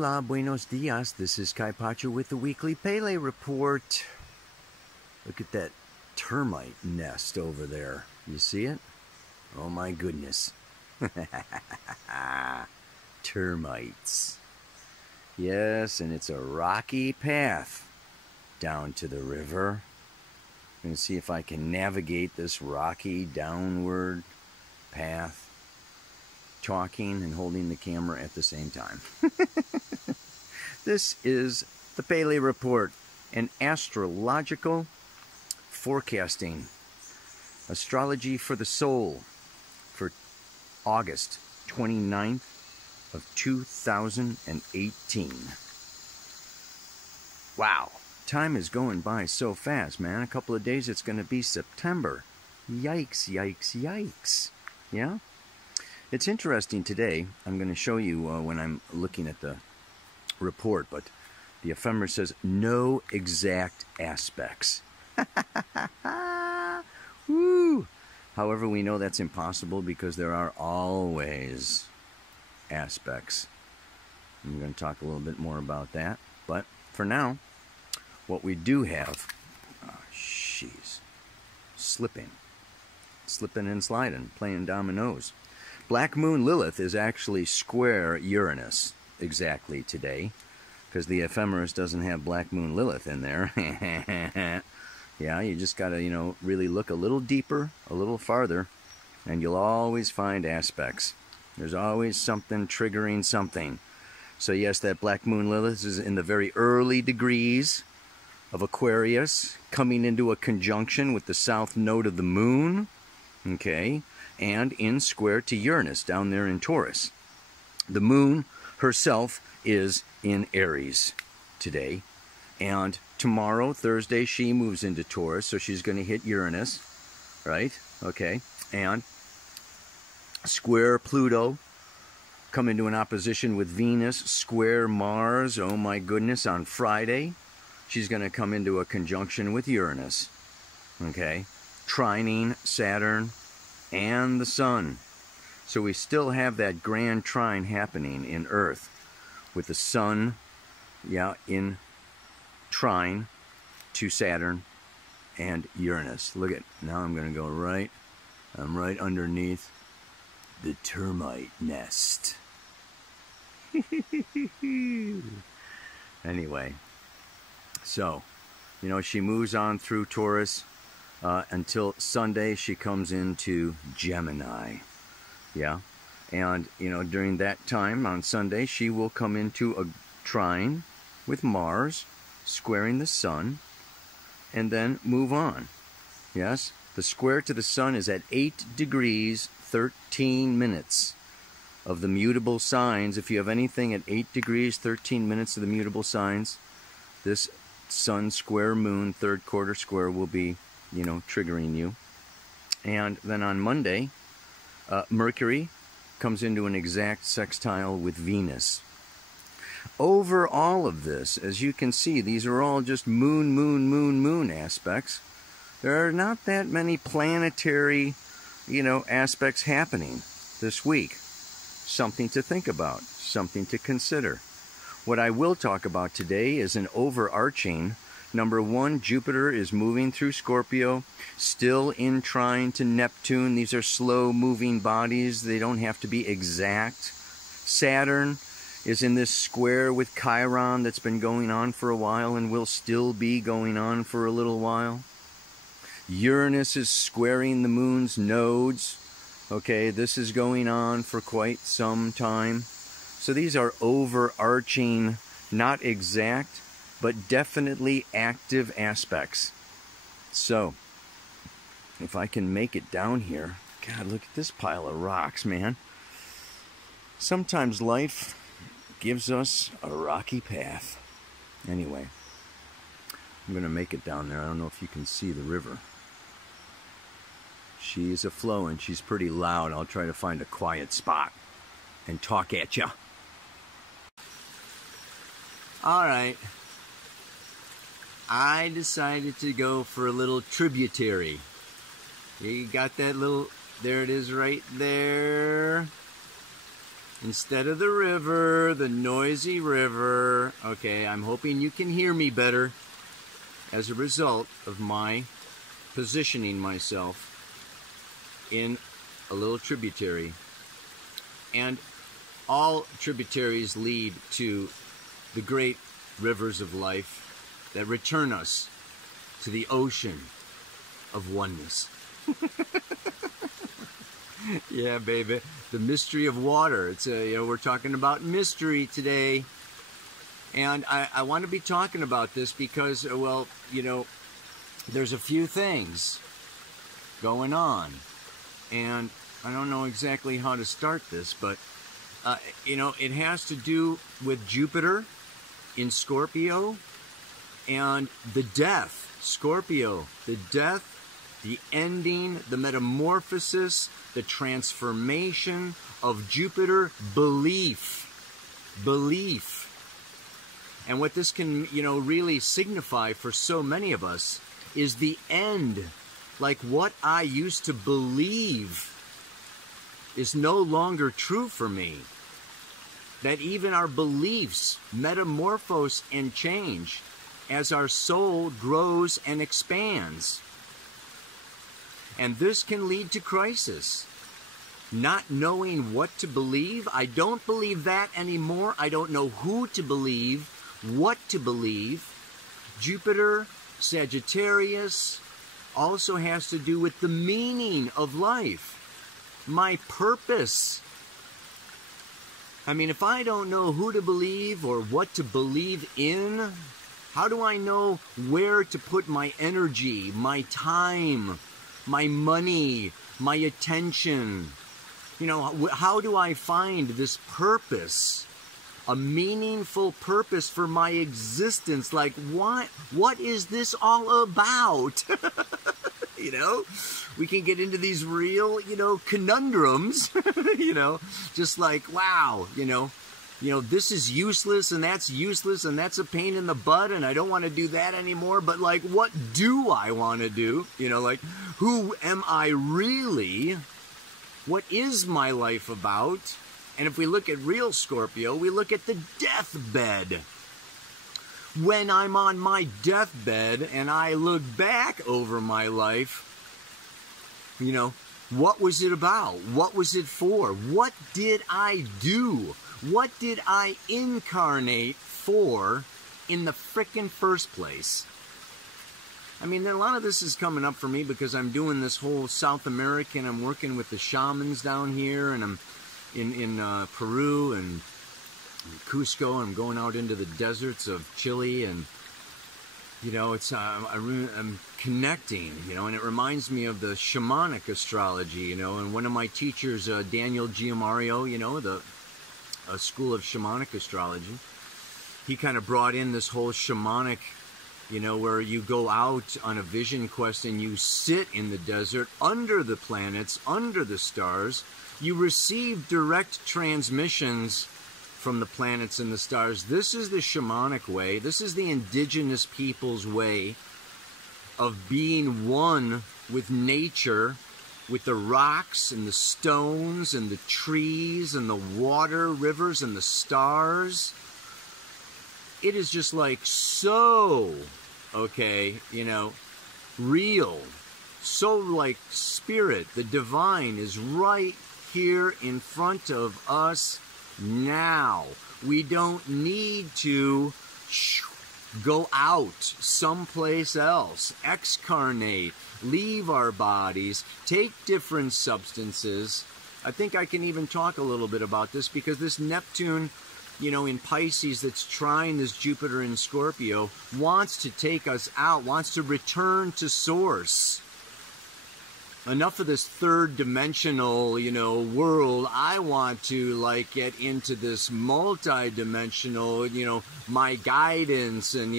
Hola, buenos dias. This is Kai Pacho with the weekly Pele report. Look at that termite nest over there. You see it? Oh my goodness. Termites. Yes, and it's a rocky path down to the river. I'm going to see if I can navigate this rocky downward path, talking and holding the camera at the same time. This is the Pele Report, an astrological forecasting, astrology for the soul, for August 29th of 2018. Wow, time is going by so fast, man. A couple of days it's going to be September. Yikes, yikes, yikes. Yeah? It's interesting today. I'm going to show you when I'm looking at the report, but the ephemera says no exact aspects. Woo! However, we know that's impossible because there are always aspects. I'm going to talk a little bit more about that, but for now, what we do have, slipping and sliding, playing dominoes. Black Moon Lilith is actually square Uranus exactly today, because the ephemeris doesn't have Black Moon Lilith in there. Yeah, you just got to, really look a little deeper, a little farther, and you'll always find aspects. There's always something triggering something. So yes, that Black Moon Lilith is in the very early degrees of Aquarius, coming into a conjunction with the south node of the moon, okay, and in square to Uranus down there in Taurus. The moon herself is in Aries today, and tomorrow, Thursday, she moves into Taurus, so she's going to hit Uranus, right? Okay, and square Pluto, come into an opposition with Venus, square Mars, oh my goodness, on Friday. She's going to come into a conjunction with Uranus, okay? Trining Saturn and the Sun. So we still have that grand trine happening in Earth with the Sun, in trine to Saturn and Uranus. Look at, now I'm going to go right, I'm right underneath the termite nest. Anyway, so, she moves on through Taurus until Sunday. She comes into Gemini. Yeah, and, during that time on Sunday, she will come into a trine with Mars, squaring the Sun, and then move on. Yes, the square to the Sun is at 8 degrees, 13 minutes of the mutable signs. If you have anything at 8 degrees, 13 minutes of the mutable signs, this Sun square Moon, third quarter square, will be, triggering you. And then on Monday, Mercury comes into an exact sextile with Venus. Over all of this, as you can see, these are all just moon, moon, moon, moon aspects. There are not that many planetary, aspects happening this week. Something to think about, something to consider. What I will talk about today is an overarching. Number one, Jupiter is moving through Scorpio, still in trine to Neptune. These are slow-moving bodies. They don't have to be exact. Saturn is in this square with Chiron that's been going on for a while and will still be going on for a little while. Uranus is squaring the moon's nodes. Okay, this is going on for quite some time. So these are overarching, not exact, but definitely active aspects. So, if I can make it down here, God, look at this pile of rocks, man. Sometimes life gives us a rocky path. Anyway, I'm going to make it down there. I don't know if you can see the river. She's a-flowing. She's pretty loud. I'll try to find a quiet spot and talk at ya. All right. I decided to go for a little tributary. You got that little, there it is right there. Instead of the river, the noisy river. Okay, I'm hoping you can hear me better as a result of my positioning myself in a little tributary. And all tributaries lead to the great rivers of life that return us to the ocean of oneness. Yeah, baby. The mystery of water. It's we're talking about mystery today. And I want to be talking about this because, well, there's a few things going on. And I don't know exactly how to start this, but, it has to do with Jupiter in Scorpio and the death. Scorpio, the death, the ending, the metamorphosis, the transformation of Jupiter, belief. And what this can, really signify for so many of us is the end. Like what I used to believe is no longer true for me. That even our beliefs metamorphose and change as our soul grows and expands. And this can lead to crisis. Not knowing what to believe. I don't believe that anymore. I don't know who to believe, what to believe. Jupiter, Sagittarius, also has to do with the meaning of life. My purpose. I mean, if I don't know who to believe or what to believe in, how do I know where to put my energy, my time, my money, my attention? How do I find this purpose? A meaningful purpose for my existence. Like, what is this all about? We can get into these real, conundrums, just like, wow, this is useless and that's a pain in the butt and I don't want to do that anymore. But like, what do I want to do? Like, who am I really? What is my life about? And if we look at real Scorpio, we look at the deathbed. When I'm on my deathbed and I look back over my life, what was it about? What was it for? What did I do? What did I incarnate for in the frickin' first place? I mean, a lot of this is coming up for me because I'm doing this whole South American. I'm working with the shamans down here, and I'm in Peru and Cusco. I'm going out into the deserts of Chile, and I'm connecting, and it reminds me of the shamanic astrology, and one of my teachers, Daniel Giamario, the school of shamanic astrology, he kind of brought in this whole shamanic, where you go out on a vision quest and you sit in the desert under the planets, under the stars. You receive direct transmissions from the planets and the stars. This is the shamanic way. This is the indigenous people's way of being one with nature, with the rocks and the stones and the trees and the water, rivers and the stars. It is just like so, real. So like spirit, the divine is right here in front of us now. We don't need to go out someplace else, excarnate, leave our bodies, take different substances. I think I can even talk a little bit about this because this Neptune, in Pisces that's trying this Jupiter in Scorpio wants to take us out, wants to return to source. Enough of this third dimensional, world. I want to get into this multi-dimensional, my guidance and,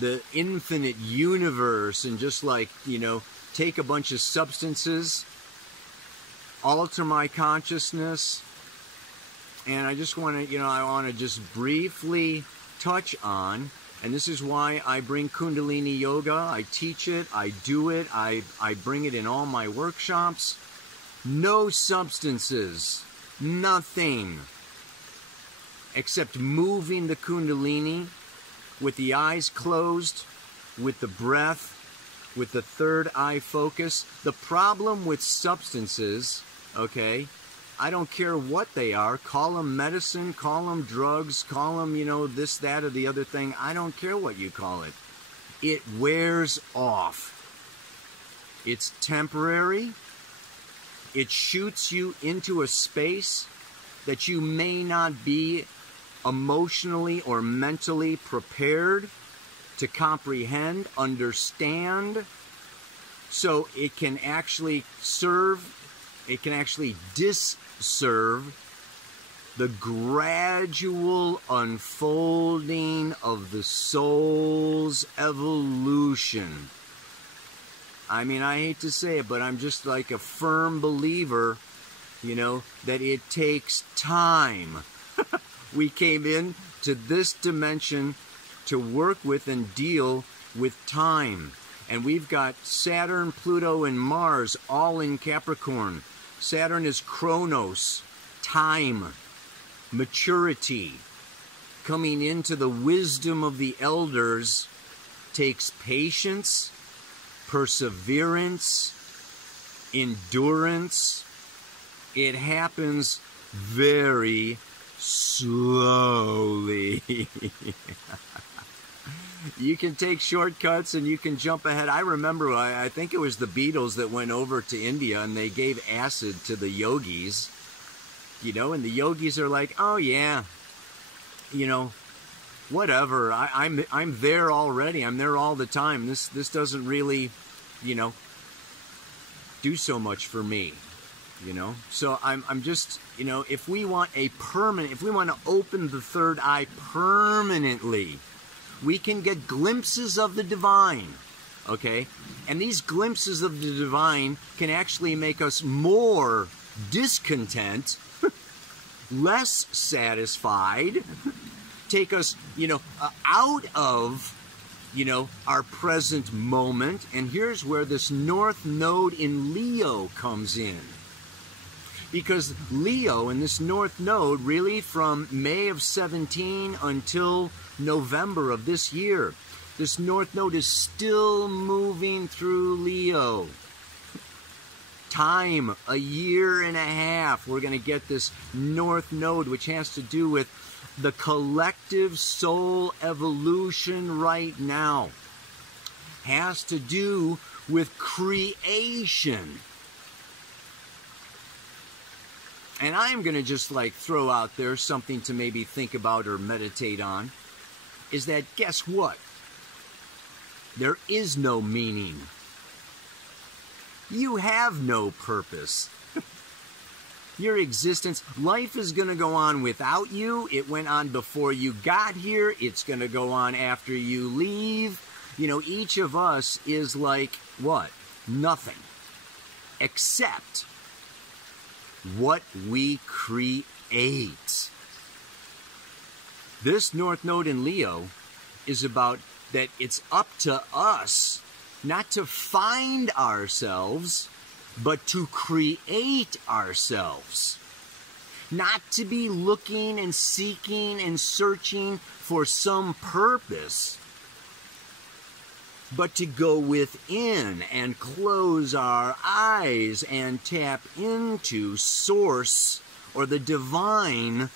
the infinite universe and just take a bunch of substances, alter my consciousness. And I just want to, I want to just briefly touch on, and this is why I bring Kundalini Yoga. I teach it, I do it, I bring it in all my workshops. No substances, nothing except moving the Kundalini with the eyes closed, with the breath, with the third eye focus. The problem with substances, okay, I don't care what they are, call them medicine, call them drugs, call them, you know, this, that, or the other thing, I don't care what you call it. It wears off. It's temporary. It shoots you into a space that you may not be emotionally or mentally prepared to comprehend, understand. So it can actually disserve the gradual unfolding of the soul's evolution. I mean, I hate to say it, but I'm just like a firm believer, you know, that it takes time. We came in to this dimension to work with and deal with time. And we've got Saturn, Pluto, and Mars all in Capricorn. Saturn is Chronos, time, maturity. Coming into the wisdom of the elders takes patience, perseverance, endurance. It happens very slowly. You can take shortcuts and you can jump ahead. I remember, I think it was the Beatles that went over to India and they gave acid to the yogis, you know, and the yogis are like, oh yeah, you know, whatever. I'm there already. I'm there all the time. This doesn't really, you know, do so much for me, you know. So I'm just, you know, if we want to open the third eye permanently, we can get glimpses of the divine, okay? And these glimpses of the divine can actually make us more discontent, less satisfied, take us, you know, out of, you know, our present moment. And here's where this North Node in Leo comes in. Because Leo and this North Node, really from May of 17 until November of this year, this North Node is still moving through Leo. Time, a year and a half, we're going to get this North Node, which has to do with the collective soul evolution right now. Has to do with creation. And I'm going to just like throw out there something to maybe think about or meditate on, is that guess what? There is no meaning. You have no purpose. Your existence, life is going to go on without you. It went on before you got here. It's going to go on after you leave. You know, each of us is like, what? Nothing. Except what we create. This North Node in Leo is about that it's up to us not to find ourselves, but to create ourselves. Not to be looking and seeking and searching for some purpose, but to go within and close our eyes and tap into Source or the divine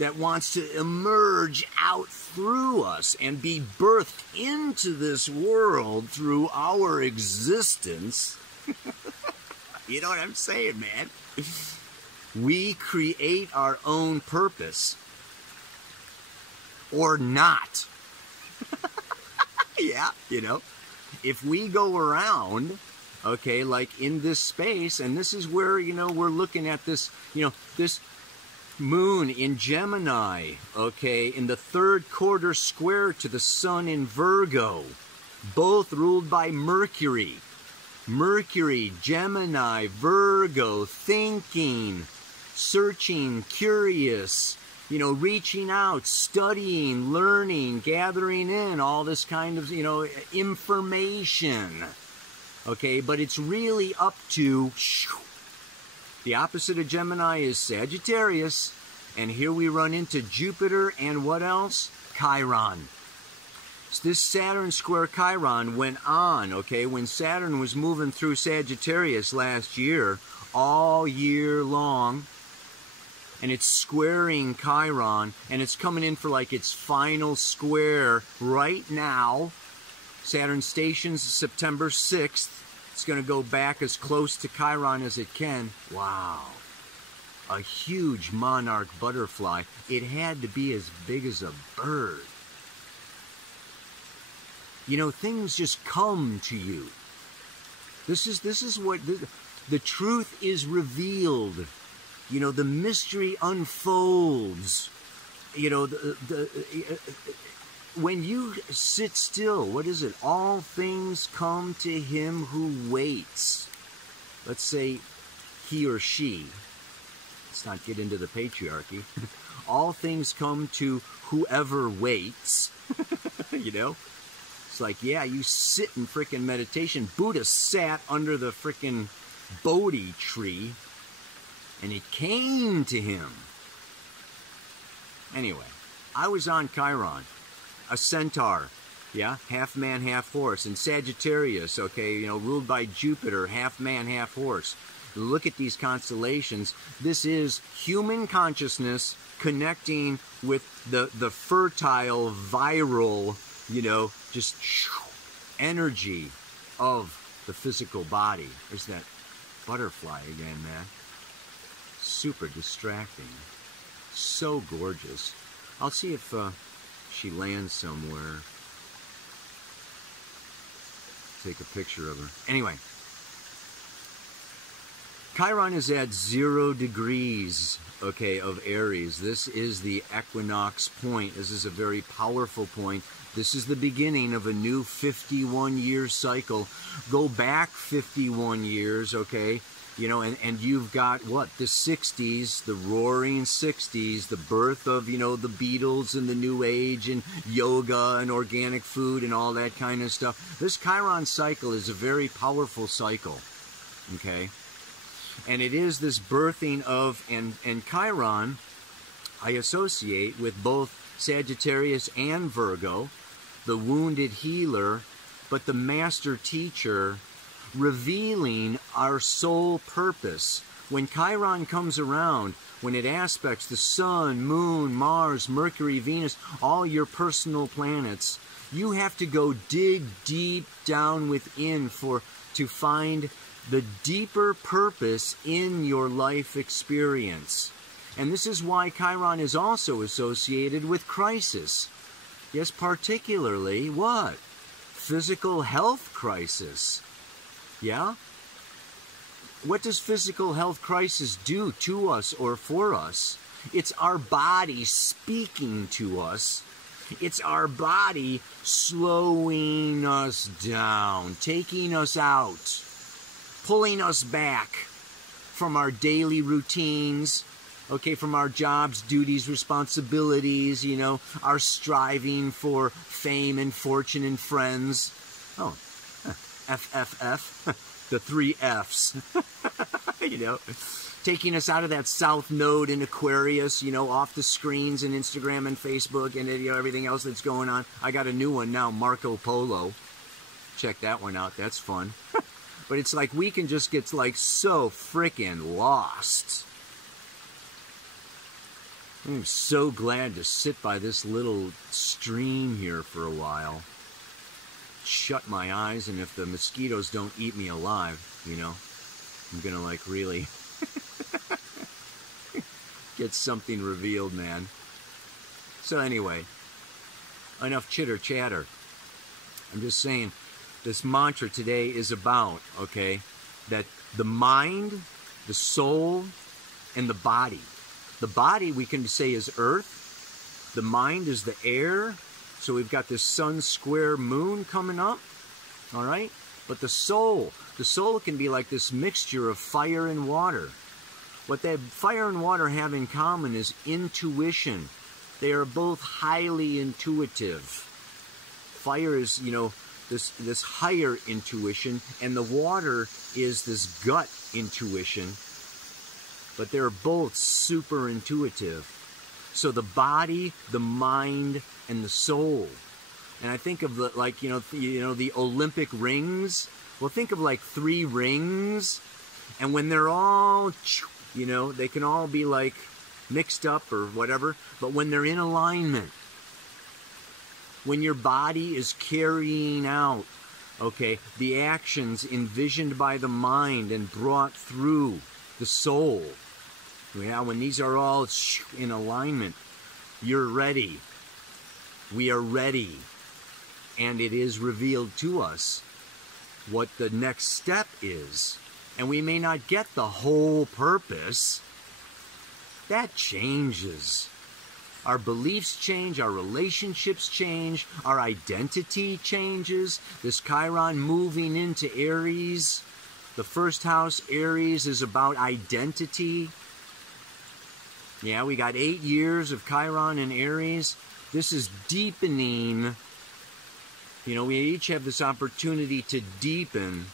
that wants to emerge out through us and be birthed into this world through our existence. You know what I'm saying, man? We create our own purpose. Or not. Yeah, you know. If we go around, okay, like in this space, and this is where, you know, we're looking at this, you know, this moon in Gemini, okay, in the third quarter square to the sun in Virgo, both ruled by Mercury. Mercury, Gemini, Virgo, thinking, searching, curious, you know, reaching out, studying, learning, gathering in all this kind of, you know, information. Okay, but it's really up to, the opposite of Gemini is Sagittarius. And here we run into Jupiter and what else? Chiron. So this Saturn square Chiron went on, okay, when Saturn was moving through Sagittarius last year, all year long, and it's squaring Chiron, and it's coming in for like its final square right now. Saturn stations September 6th. It's going to go back as close to Chiron as it can. Wow. A huge monarch butterfly. It had to be as big as a bird. You know, things just come to you. This is what the truth is revealed. You know, the mystery unfolds. You know, when you sit still, what is it? All things come to him who waits. Let's say he or she. Let's not get into the patriarchy. All things come to whoever waits. You know? It's like, yeah, you sit in frickin' meditation. Buddha sat under the frickin' Bodhi tree, and it came to him. Anyway, I was on Chiron, a centaur, yeah, half man, half horse, and Sagittarius, okay, you know, ruled by Jupiter, half man, half horse. Look at these constellations. This is human consciousness connecting with the fertile, viral, you know, just energy of the physical body. There's that butterfly again, man. Super distracting. So gorgeous. I'll see if she lands somewhere. Take a picture of her. Anyway. Chiron is at 0 degrees, okay, of Aries. This is the equinox point. This is a very powerful point. This is the beginning of a new 51-year cycle. Go back 51 years, okay, you know, and you've got, what, the 60s, the roaring 60s, the birth of, you know, the Beatles and the New Age and yoga and organic food and all that kind of stuff. This Chiron cycle is a very powerful cycle, okay? And it is this birthing of, and Chiron, I associate with both Sagittarius and Virgo, the wounded healer, but the master teacher, revealing our soul purpose. When Chiron comes around, when it aspects the Sun, Moon, Mars, Mercury, Venus, all your personal planets, you have to go dig deep down within to find the deeper purpose in your life experience. And this is why Chiron is also associated with crisis. Yes, particularly what? Physical health crisis. Yeah? What does physical health crisis do to us or for us? It's our body speaking to us. It's our body slowing us down, taking us out, pulling us back from our daily routines, okay, from our jobs, duties, responsibilities, you know, our striving for fame and fortune and friends. Oh, FFF, the 3 Fs, you know, taking us out of that South Node in Aquarius, you know, off the screens and Instagram and Facebook and, you know, everything else that's going on. I got a new one now, Marco Polo. Check that one out. That's fun. But it's like we can just get like so freaking lost. I'm so glad to sit by this little stream here for a while. Shut my eyes, and if the mosquitoes don't eat me alive, you know, I'm gonna like really get something revealed, man. So anyway, enough chitter chatter. I'm just saying, this mantra today is about, okay, that the mind, the soul, and the body. The body, we can say, is earth. The mind is the air. So we've got this sun square moon coming up, all right? But the soul can be like this mixture of fire and water. What that fire and water have in common is intuition. They are both highly intuitive. Fire is, you know, this higher intuition, and the water is this gut intuition, but they're both super intuitive. So the body, the mind, and the soul. And I think of the, like, the Olympic rings. Well, think of like 3 rings. And when they're all, they can all be like mixed up or whatever. But when they're in alignment, when your body is carrying out, okay, the actions envisioned by the mind and brought through the soul, when these are all in alignment, you're ready. We are ready. And it is revealed to us what the next step is. And we may not get the whole purpose. That changes. Our beliefs change, our relationships change, our identity changes. This Chiron moving into Aries, the first house, Aries, is about identity. Yeah, we got 8 years of Chiron in Aries. This is deepening. We each have this opportunity to deepen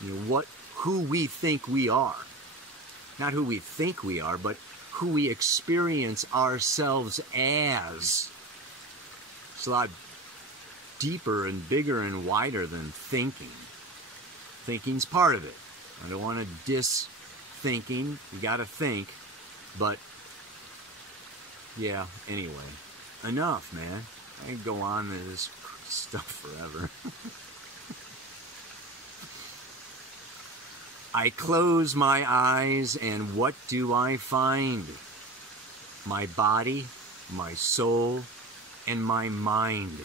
who we think we are. Not who we think we are, but who we experience ourselves as. It's a lot deeper and bigger and wider than thinking. Thinking's part of it. I don't want to diss thinking. You got to think. But, yeah, anyway. Enough, man. I can go on with this stuff forever. I close my eyes, and what do I find? My body, my soul, and my mind.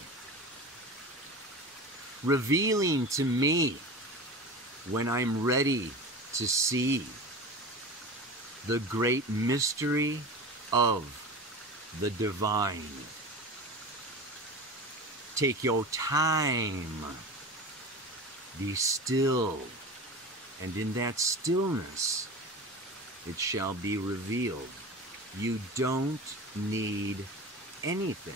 Revealing to me when I'm ready to see the great mystery of the divine. Take your time. Be still. And in that stillness, it shall be revealed. You don't need anything.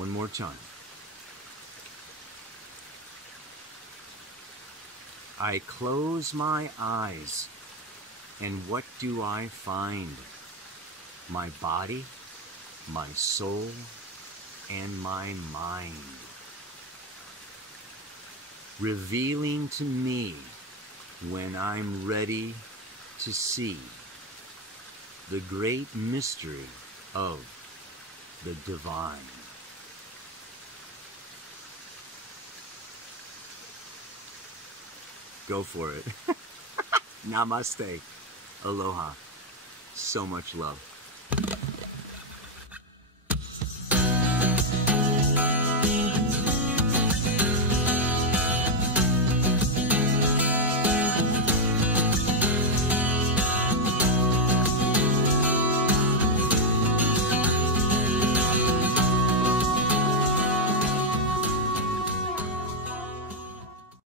One more time. I close my eyes, and what do I find? My body, my soul, and my mind. Revealing to me when I'm ready to see the great mystery of the divine. Go for it. Namaste. Aloha. So much love.